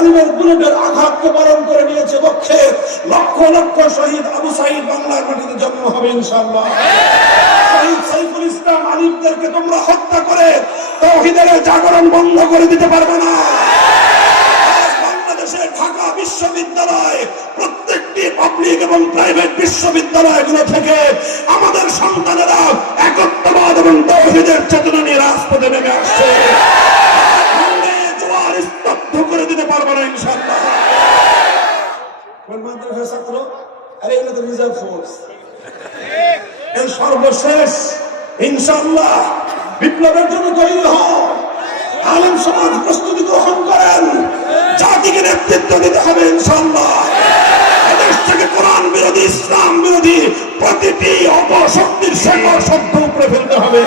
জালিমের বুলেটের আঘাতকে বরণ করে নিয়েছে বক্ষে। লক্ষ লক্ষ শহীদ আবু সাঈদ বাংলার মাটিতে জন্ম হবে ইনশাআল্লাহ। শহীদ সাইফুল ইসলাম আলিমদেরকে তোমরা হত্যা করে তাওহীদের জাগরণ বন্ধ করে দিতে পারবে না। বাংলাদেশের ঢাকা বিশ্ববিদ্যালয়, প্রত্যেকটি পাবলিক এবং প্রাইভেট বিশ্ববিদ্যালয়গুলো থেকে আমাদের সন্তানেরা একত্ববাদ এবং তাওহীদের চেতনা নিয়ে রাজপথে নেমে আসছে। জোয়ার স্তব্ধ করে দিতে পারবে না ইনশাআল্লাহ। ছাত্র আরে এগুলো তো রিজার্ভ ফোর্স। এর সর্বশেষ ইনশাআল্লাহ বিপ্লবের জন্য তৈরি হও। আলেম সমাজ প্রস্তুতি গ্রহণ করেন। জাতিকে নেতৃত্ব দিতে হবে ইনশাআল্লাহ। এদেশ থেকে কোরআন বিরোধী, ইসলাম বিরোধী প্রতিটি অপশক্তির শেকড় শব্দ উপরে ফেলতে হবে।